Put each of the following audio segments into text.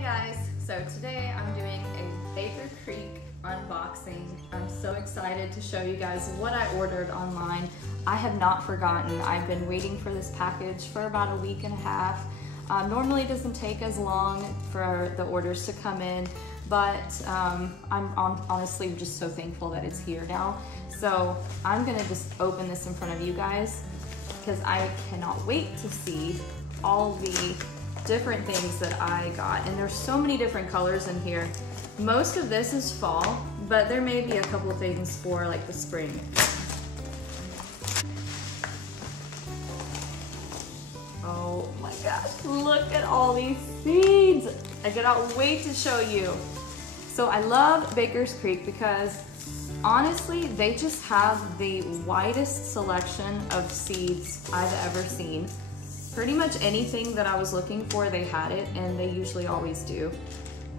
Hey guys, so today I'm doing a Baker Creek unboxing. I'm so excited to show you guys what I ordered online. I have not forgotten. I've been waiting for this package for about a week and a half. Normally it doesn't take as long for the orders to come in, but I'm honestly just so thankful that it's here now. So I'm gonna just open this in front of you guys because I cannot wait to see all the different things that I got. And there's so many different colors in here. Most of this is fall, but there may be a couple things for like the spring. Oh my gosh, look at all these seeds. I cannot wait to show you. So I love Baker's Creek because honestly, they just have the widest selection of seeds I've ever seen. Pretty much anything that I was looking for, they had it, and they usually always do.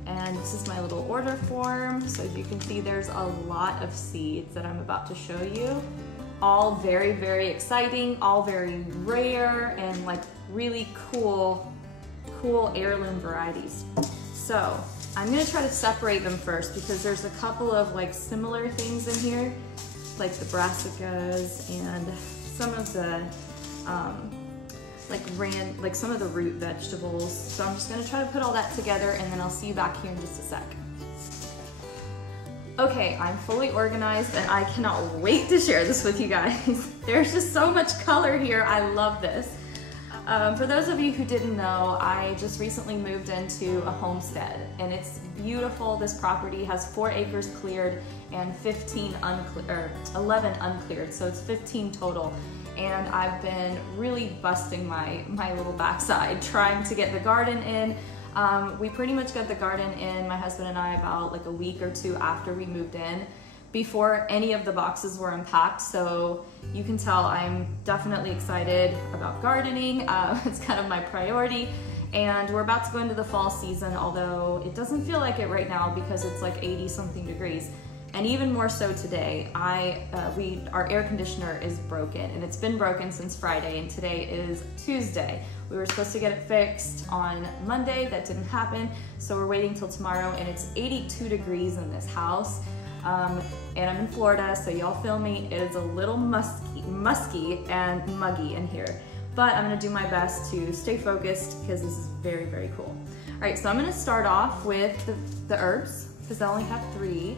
And this is my little order form. So as you can see, there's a lot of seeds that I'm about to show you. All very, very exciting, all very rare, and like really cool heirloom varieties. So I'm gonna try to separate them first because there's a couple of like similar things in here, like the Brassicas and some of the like some of the root vegetables. So I'm just gonna try to put all that together and then I'll see you back here in just a sec. Okay, I'm fully organized and I cannot wait to share this with you guys. There's just so much color here. I love this. For those of you who didn't know, I just recently moved into a homestead and it's beautiful. This property has 4 acres cleared and 11 uncleared, so it's 15 total. And I've been really busting my little backside trying to get the garden in. We pretty much got the garden in, my husband and I, about like a week or two after we moved in, before any of the boxes were unpacked. So you can tell I'm definitely excited about gardening. It's kind of my priority. And we're about to go into the fall season, although it doesn't feel like it right now because it's like 80 something degrees. And even more so today, our air conditioner is broken, and it's been broken since Friday, and today is Tuesday. We were supposed to get it fixed on Monday, that didn't happen, so we're waiting till tomorrow, and it's 82 degrees in this house. And I'm in Florida, so y'all feel me, it is a little musky and muggy in here. But I'm gonna do my best to stay focused because this is very, very cool. All right, so I'm gonna start off with the herbs, because I only have 3.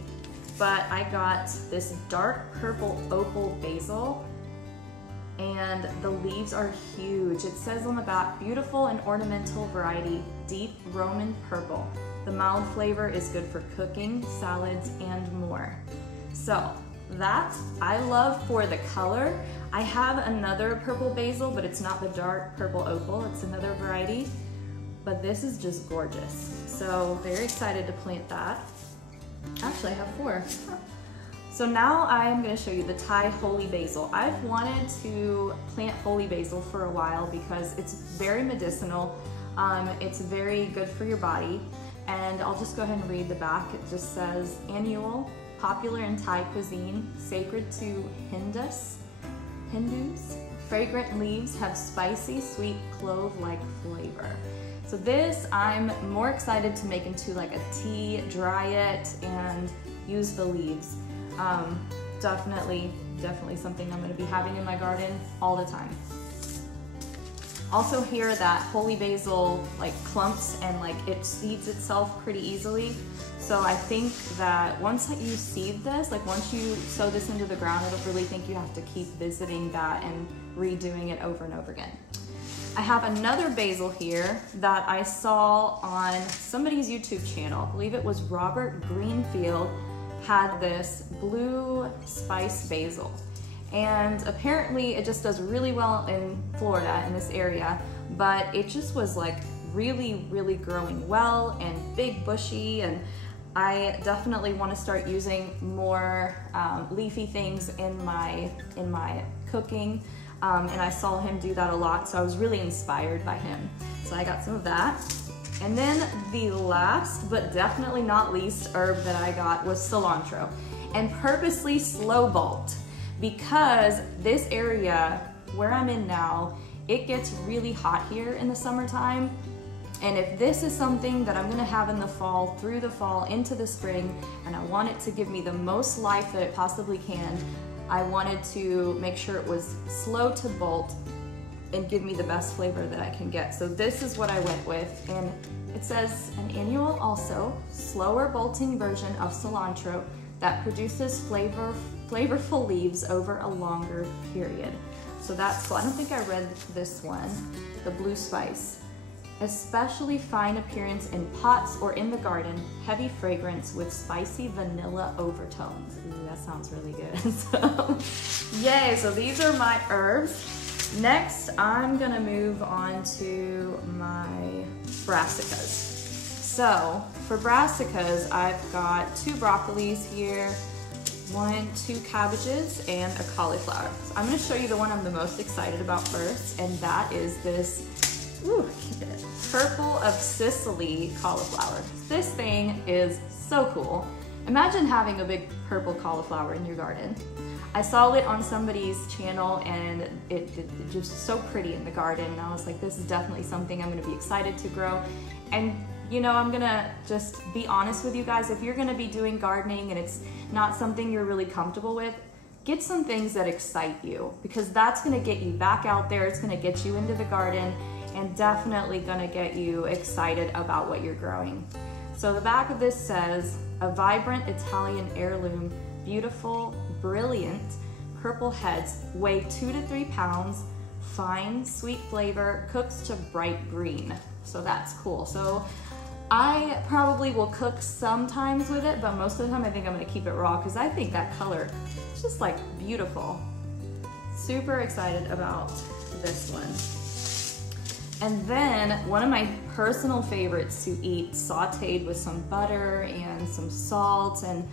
But I got this dark purple opal basil, and the leaves are huge. It says on the back, beautiful and ornamental variety, deep Roman purple. The mild flavor is good for cooking, salads, and more. So that I love for the color. I have another purple basil, but it's not the dark purple opal, it's another variety. But this is just gorgeous. So very excited to plant that. Actually, I have 4. So now I'm going to show you the Thai holy basil. I've wanted to plant holy basil for a while because it's very medicinal. It's very good for your body. And I'll just go ahead and read the back. It just says, annual, popular in Thai cuisine, sacred to Hindus. Fragrant leaves have spicy, sweet, clove-like flavor. So this, I'm more excited to make into like a tea, dry it, and use the leaves. Definitely something I'm gonna be having in my garden all the time. Also hear that holy basil like clumps and like it seeds itself pretty easily. So I think that once you seed this, like once you sow this into the ground, I don't really think you have to keep visiting that and redoing it over and over again. I have another basil here that I saw on somebody's YouTube channel. I believe it was Robert Greenfield had this blue spice basil. And apparently it just does really well in Florida, in this area, but it just was like really, really growing well and big bushy, and I definitely want to start using more leafy things in my cooking. And I saw him do that a lot, so I was really inspired by him. So I got some of that. And then the last, but definitely not least, herb that I got was cilantro. And purposely slow bulked because this area where I'm in now, it gets really hot here in the summertime. And if this is something that I'm gonna have in the fall, through the fall, into the spring, and I want it to give me the most life that it possibly can, I wanted to make sure it was slow to bolt and give me the best flavor that I can get. So this is what I went with, and it says an annual also, slower bolting version of cilantro that produces flavorful leaves over a longer period. So that's cool. I don't think I read this one, the blue spice. Especially fine appearance in pots or in the garden, heavy fragrance with spicy vanilla overtones. Ooh, that sounds really good. So, yay, so these are my herbs. Next, I'm gonna move on to my brassicas. So, for brassicas, I've got 2 broccolis here, 2 cabbages, and a cauliflower. So I'm gonna show you the one I'm the most excited about first, and that is this, ooh, purple of Sicily cauliflower. This thing is so cool. Imagine having a big purple cauliflower in your garden. I saw it on somebody's channel and it just so pretty in the garden, and I was like, this is definitely something I'm gonna be excited to grow. And you know, I'm gonna just be honest with you guys, if you're gonna be doing gardening and it's not something you're really comfortable with, get some things that excite you, because that's gonna get you back out there, it's gonna get you into the garden, and definitely gonna get you excited about what you're growing. So the back of this says, a vibrant Italian heirloom, beautiful, brilliant, purple heads, weigh 2 to 3 pounds, fine, sweet flavor, cooks to bright green. So that's cool. So I probably will cook sometimes with it, but most of the time I think I'm gonna keep it raw because I think that color is just like beautiful. Super excited about this one. And then one of my personal favorites to eat, sauteed with some butter and some salt, and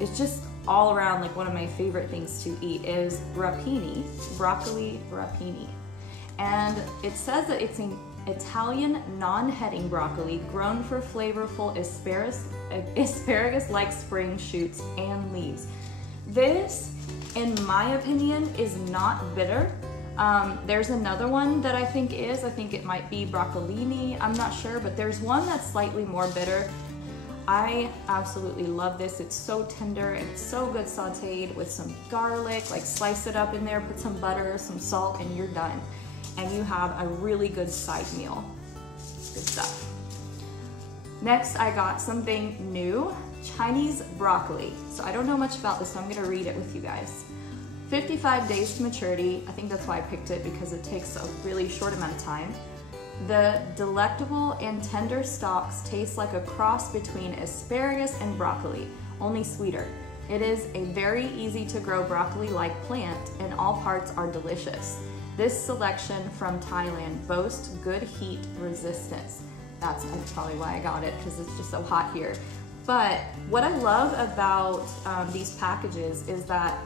it's just all around like one of my favorite things to eat, is rapini, broccoli rapini. And it says that it's an Italian non-heading broccoli grown for flavorful asparagus-like spring shoots and leaves. This, in my opinion, is not bitter. There's another one that I think it might be broccolini, I'm not sure, but there's one that's slightly more bitter. I absolutely love this. It's so tender and it's so good sauteed with some garlic, like slice it up in there, put some butter, some salt, and you're done. And you have a really good side meal. Good stuff. Next, I got something new, Chinese broccoli. So I don't know much about this, so I'm gonna read it with you guys. 55 days to maturity. I think that's why I picked it, because it takes a really short amount of time. The delectable and tender stalks taste like a cross between asparagus and broccoli, only sweeter. It is a very easy to grow broccoli-like plant, and all parts are delicious. This selection from Thailand boasts good heat resistance. That's probably why I got it, because it's just so hot here. But what I love about these packages is that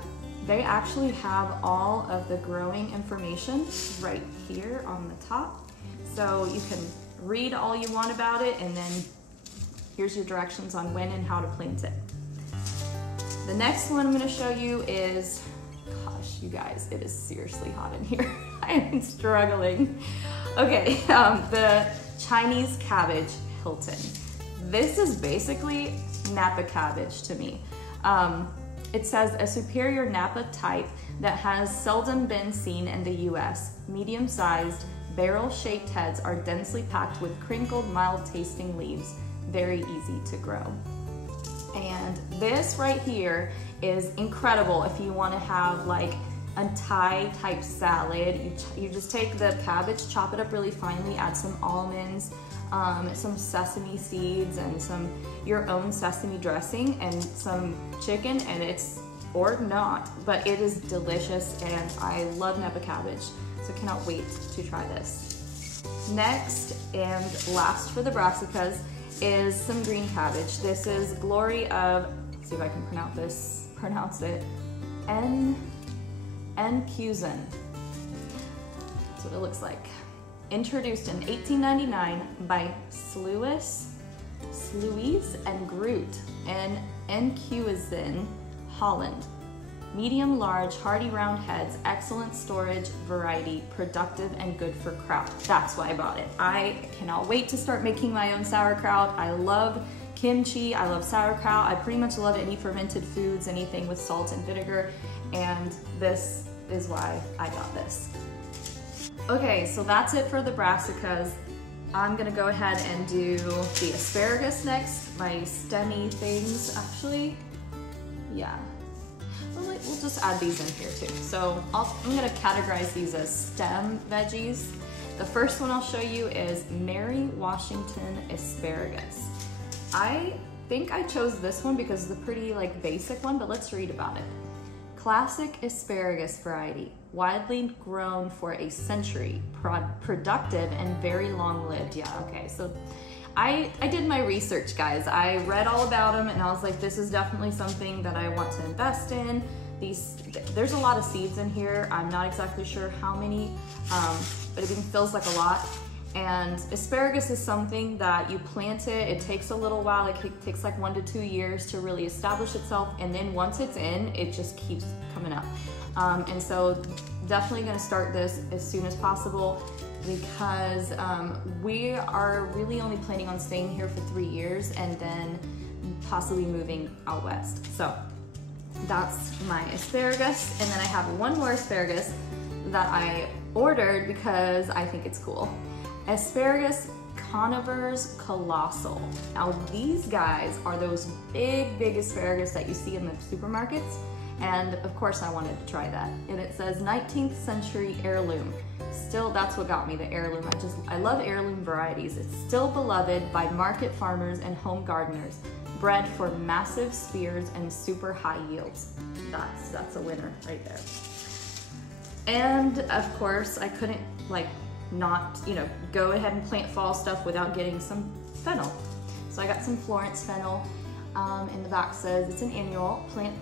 they actually have all of the growing information right here on the top. So you can read all you want about it, and then here's your directions on when and how to plant it. The next one I'm gonna show you is, gosh, you guys, it is seriously hot in here. I am struggling. Okay, the Chinese cabbage, Hilton. This is basically Napa cabbage to me. It says a superior Napa type that has seldom been seen in the US. Medium-sized, barrel-shaped heads are densely packed with crinkled, mild-tasting leaves. Very easy to grow. And this right here is incredible if you want to have like a Thai type salad. You just take the cabbage, chop it up really finely, add some almonds, some sesame seeds, and some your own sesame dressing, and some chicken, and it's, or not, but it is delicious, and I love Napa cabbage, so cannot wait to try this. Next and last for the brassicas is some green cabbage. This is Glory of, let's see if I can pronounce it, Encuzin. That's what it looks like. Introduced in 1899 by Sluis and Groot in Enkhuizen, Holland. Medium large, hardy round heads, excellent storage, variety, productive and good for kraut. That's why I bought it. I cannot wait to start making my own sauerkraut. I love kimchi, I love sauerkraut. I pretty much love any fermented foods, anything with salt and vinegar, and this is why I got this. Okay, so that's it for the brassicas. I'm gonna go ahead and do the asparagus next, my stemmy things, actually. Yeah, we'll just add these in here too. So I'm gonna categorize these as stem veggies. The first one I'll show you is Mary Washington asparagus. I think I chose this one because it's a pretty like basic one, but let's read about it. Classic asparagus variety, widely grown for a century, productive and very long-lived. Yeah, okay, so I did my research, guys. I read all about them and I was like, this is definitely something that I want to invest in. There's a lot of seeds in here. I'm not exactly sure how many, but it feels like a lot. And asparagus is something that you plant it takes a little while, it takes like 1 to 2 years to really establish itself, and then once it's in, it just keeps coming up. And so definitely gonna start this as soon as possible because we are really only planning on staying here for 3 years and then possibly moving out west. So that's my asparagus, and then I have one more asparagus that I ordered because I think it's cool. Asparagus Conivers Colossal. Now these guys are those big asparagus that you see in the supermarkets, and of course I wanted to try that. And it says 19th century heirloom. Still, that's what got me, the heirloom. I love heirloom varieties. It's still beloved by market farmers and home gardeners. Bred for massive spears and super high yields. That's a winner right there. And of course I couldn't not, go ahead and plant fall stuff without getting some fennel. So I got some Florence fennel. In the back says it's an annual plant.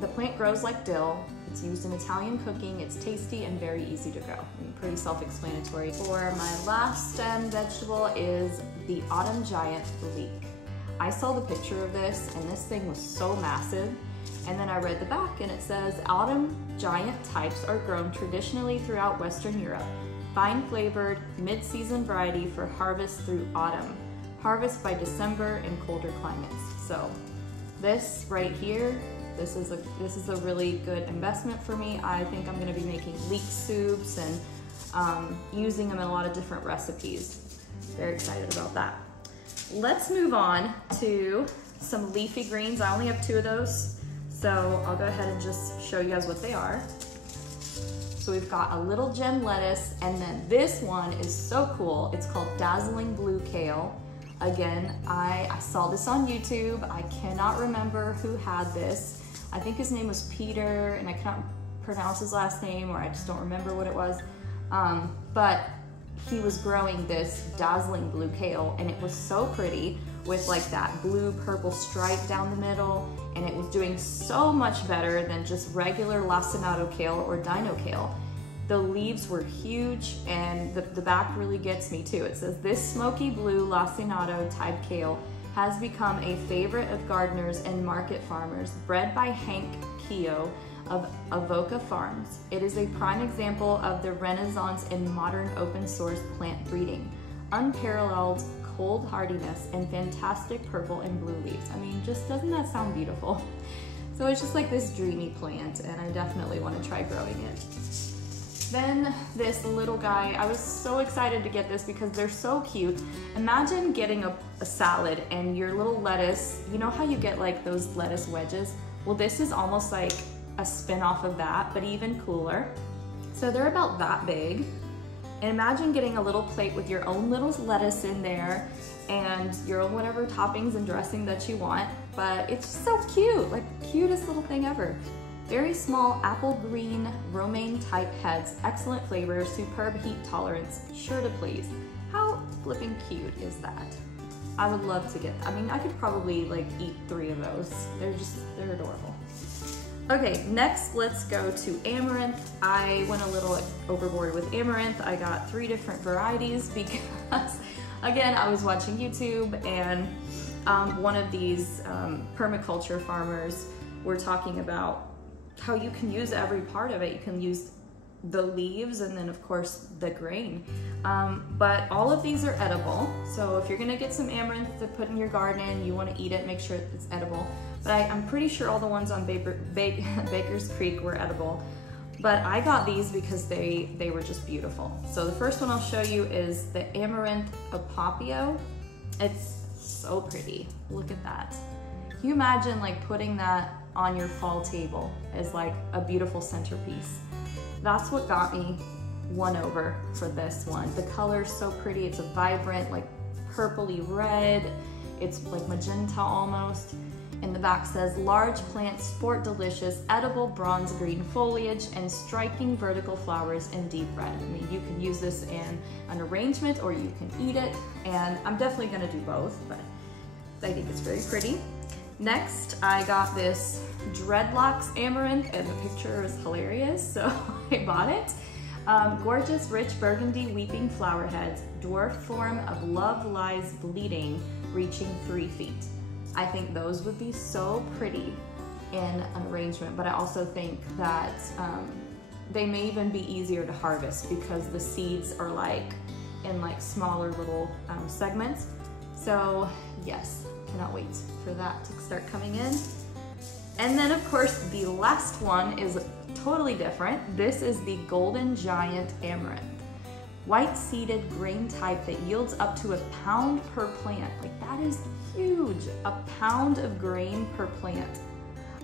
The plant grows like dill. It's used in Italian cooking. It's tasty and very easy to grow. Pretty self-explanatory. For my last stem vegetable is the autumn giant leek. I saw the picture of this and this thing was so massive. And then I read the back and it says autumn giant types are grown traditionally throughout Western Europe. Fine flavored, mid-season variety for harvest through autumn. Harvest by December in colder climates. So this right here, this is a really good investment for me. I think I'm gonna be making leek soups and using them in a lot of different recipes. Very excited about that. Let's move on to some leafy greens. I only have 2 of those, so I'll go ahead and just show you guys what they are. So we've got a little gem lettuce, and then this one is so cool. It's called Dazzling Blue Kale. Again, I saw this on YouTube. I cannot remember who had this. I think his name was Peter, and I cannot pronounce his last name, or I just don't remember what it was. But he was growing this dazzling blue kale, and it was so pretty with like that blue purple stripe down the middle, and it was doing so much better than just regular lacinato kale or dino kale. The leaves were huge, and the back really gets me too. It says this smoky blue lacinato type kale has become a favorite of gardeners and market farmers, bred by Hank Keogh of Avoca Farms. It is a prime example of the renaissance in modern open source plant breeding. Unparalleled cold hardiness and fantastic purple and blue leaves. I mean, just doesn't that sound beautiful? So it's just like this dreamy plant, and I definitely want to try growing it. Then this little guy, I was so excited to get this because they're so cute. Imagine getting a salad and your little lettuce, you know how you get like those lettuce wedges? Well, this is almost like a spin-off of that, but even cooler. So they're about that big. And imagine getting a little plate with your own little lettuce in there and your own whatever toppings and dressing that you want, but it's so cute, like the cutest little thing ever. Very small apple green romaine type heads, excellent flavor, superb heat tolerance, sure to please. How flipping cute is that? I would love to get, I mean, I could probably like eat 3 of those. They're adorable. Okay, next let's go to amaranth. I went a little overboard with amaranth. I got 3 different varieties because, again, I was watching YouTube and one of these permaculture farmers were talking about how you can use every part of it. You can use the leaves and then of course the grain. But all of these are edible. So if you're gonna get some amaranth to put in your garden, you wanna eat it, make sure it's edible. But I'm pretty sure all the ones on Baker's Creek were edible. But I got these because they were just beautiful. So the first one I'll show you is the Amaranth Apoppio. It's so pretty, look at that. Can you imagine like putting that on your fall table as like a beautiful centerpiece? That's what got me won over for this one. The color's so pretty, it's a vibrant like purpley red, it's like magenta almost. And the back says, large plants sport delicious, edible bronze green foliage and striking vertical flowers in deep red. I mean, you can use this in an arrangement or you can eat it. And I'm definitely gonna do both, but I think it's very pretty. Next, I got this Dreadlocks Amaranth, and the picture is hilarious, so I bought it. Gorgeous, rich burgundy weeping flower heads, dwarf form of love lies bleeding, reaching 3 feet. I think those would be so pretty in an arrangement, but I also think that they may even be easier to harvest because the seeds are like in like smaller little segments. So yes, cannot wait for that to start coming in. And then of course the last one is totally different. This is the Golden Giant Amaranth. White-seeded grain type that yields up to 1 pound per plant. Like that is huge, 1 pound of grain per plant.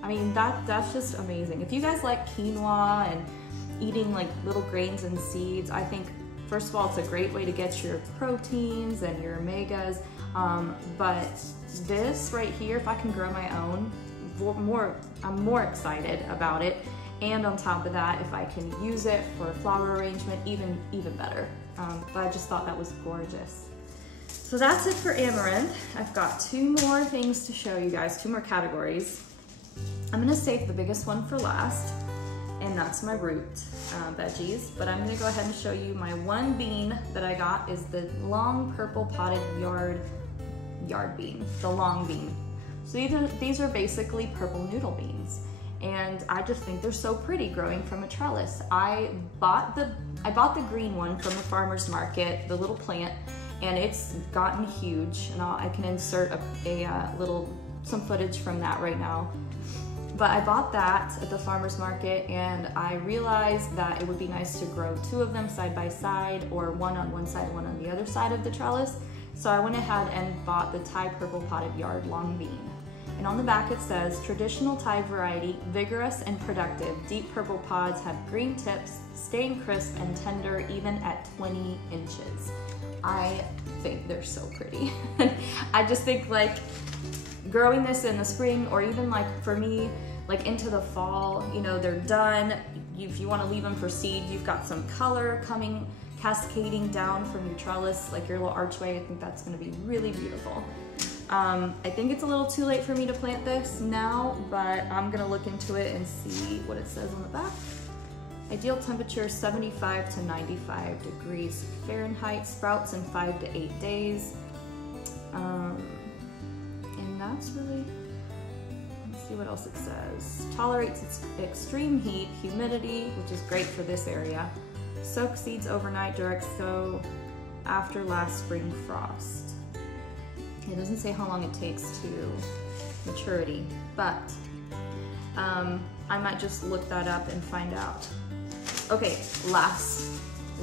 I mean, that's just amazing. If you guys like quinoa and eating like little grains and seeds, I think first of all, it's a great way to get your proteins and your omegas. But this right here, if I can grow my own, I'm more excited about it. And on top of that, if I can use it for a flower arrangement, even better. But I just thought that was gorgeous. So that's it for amaranth. I've got 2 more things to show you guys, 2 more categories. I'm gonna save the biggest one for last, and that's my root veggies. But I'm gonna go ahead and show you my one bean that I got is the long purple potted yard bean, the long bean. So these are basically purple noodle beans. And I just think they're so pretty growing from a trellis. I bought the green one from the farmer's market, the little plant, and it's gotten huge. And I can insert some footage from that right now. But I bought that at the farmer's market, and I realized that it would be nice to grow 2 of them side by side, or one on one side, one on the other side of the trellis. So I went ahead and bought the Thai purple potted yard long bean. And on the back it says, traditional Thai variety, vigorous and productive. Deep purple pods have green tips, staying crisp and tender even at 20 inches. I think they're so pretty. I just think like growing this in the spring, or even like for me, like into the fall, you know, they're done. If you want to leave them for seed, you've got some color coming, cascading down from your trellis, like your little archway. I think that's going to be really beautiful. I think it's a little too late for me to plant this now, but I'm gonna look into it and see what it says on the back. Ideal temperature 75 to 95 degrees Fahrenheit, sprouts in 5 to 8 days. And that's really, let's see what else it says. Tolerates extreme heat, humidity, which is great for this area. Soak seeds overnight, direct sow after last spring frost. It doesn't say how long it takes to maturity, but I might just look that up and find out. Okay, last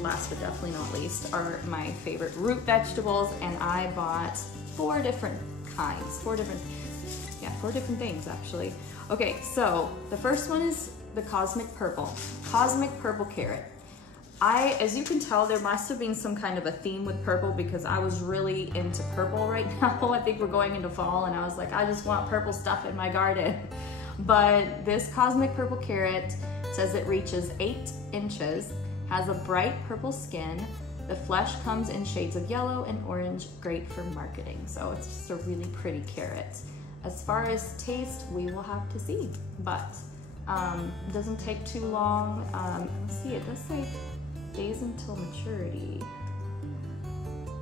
but definitely not least are my favorite root vegetables, and I bought 4 different kinds, 4 different things actually. Okay, so the first one is the cosmic purple carrot. As you can tell, there must have been some kind of a theme with purple because I was really into purple right now. I think we're going into fall and I was like, I just want purple stuff in my garden. But this cosmic purple carrot says it reaches 8 inches, has a bright purple skin. The flesh comes in shades of yellow and orange, great for marketing. So it's just a really pretty carrot. As far as taste, we will have to see, but it doesn't take too long. Let's see, it does say days until maturity.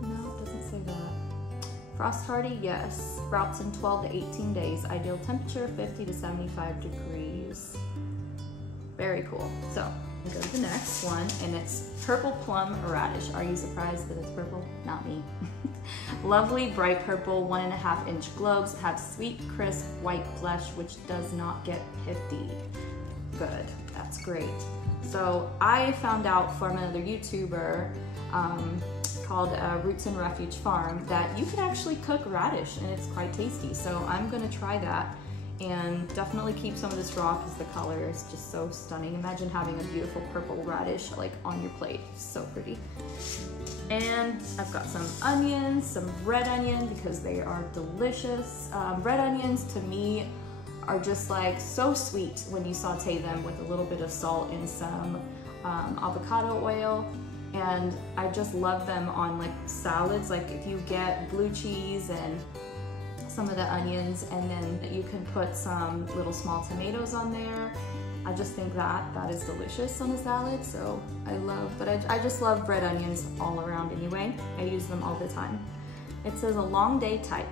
No, it doesn't say that. Frost hardy, yes. Sprouts in 12 to 18 days. Ideal temperature 50 to 75 degrees. Very cool. So we go to the next one, and it's purple plum radish. Are you surprised that it's purple? Not me. Lovely bright purple 1.5 inch globes have sweet, crisp, white flesh, which does not get pithy. Good, that's great. So I found out from another YouTuber called Roots and Refuge Farm that you could actually cook radish and it's quite tasty. So I'm gonna try that and definitely keep some of this raw because the color is just so stunning. Imagine having a beautiful purple radish like on your plate. So pretty. And I've got some onions, some red onion because they are delicious. Red onions to me are just like so sweet when you saute them with a little bit of salt and some avocado oil. And I just love them on like salads. Like if you get blue cheese and some of the onions, and then you can put some little small tomatoes on there. I just think that is delicious on a salad. So I just love red onions all around anyway. I use them all the time. It says a long day type.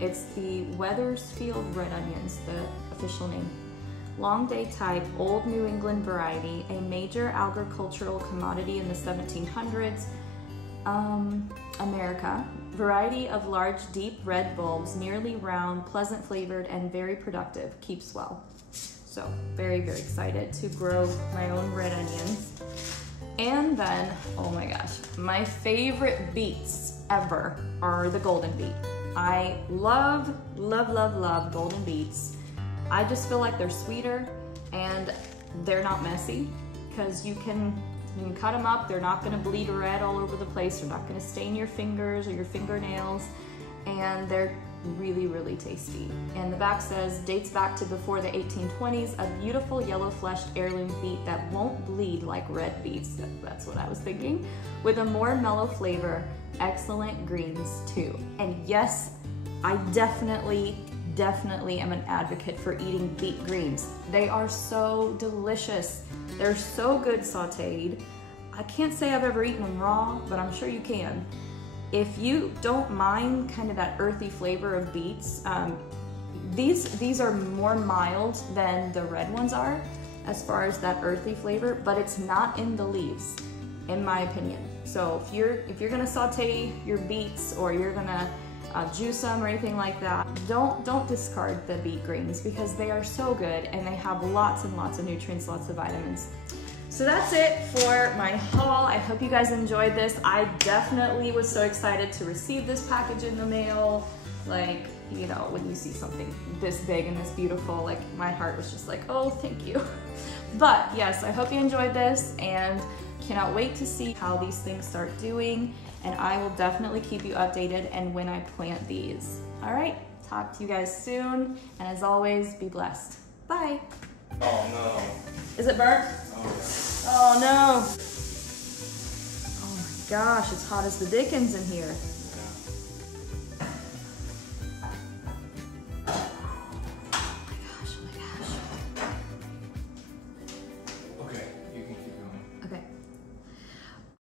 It's the Wethersfield Red Onions, the official name. Long day type, old New England variety, a major agricultural commodity in the 1700s, America. Variety of large, deep red bulbs, nearly round, pleasant flavored, and very productive. Keeps well. So very, very excited to grow my own red onions. And then, oh my gosh, my favorite beets ever are the golden beet. I love, love, love, love golden beets. I just feel like they're sweeter and they're not messy because you can cut them up. They're not gonna bleed red all over the place. They're not gonna stain your fingers or your fingernails, and they're really, really tasty. And the back says, dates back to before the 1820s, a beautiful yellow-fleshed heirloom beet that won't bleed like red beets. That's what I was thinking. With a more mellow flavor, excellent greens too. And yes, I definitely am an advocate for eating beet greens. They are so delicious. They're so good sauteed. I can't say I've ever eaten them raw, but I'm sure you can. If you don't mind kind of that earthy flavor of beets, these are more mild than the red ones are as far as that earthy flavor, but it's not in the leaves, in my opinion. So if you're gonna saute your beets or you're gonna juice them or anything like that, don't discard the beet greens because they are so good and they have lots and lots of nutrients, lots of vitamins. So that's it for my haul. I hope you guys enjoyed this. I definitely was so excited to receive this package in the mail. Like, you know, when you see something this big and this beautiful, like my heart was just like, oh, thank you. But yes, I hope you enjoyed this and cannot wait to see how these things start doing. And I will definitely keep you updated and when I plant these. All right, talk to you guys soon. And as always, be blessed. Bye. Oh no. Is it burnt? Oh yeah. Oh no. Oh my gosh, it's hot as the dickens in here.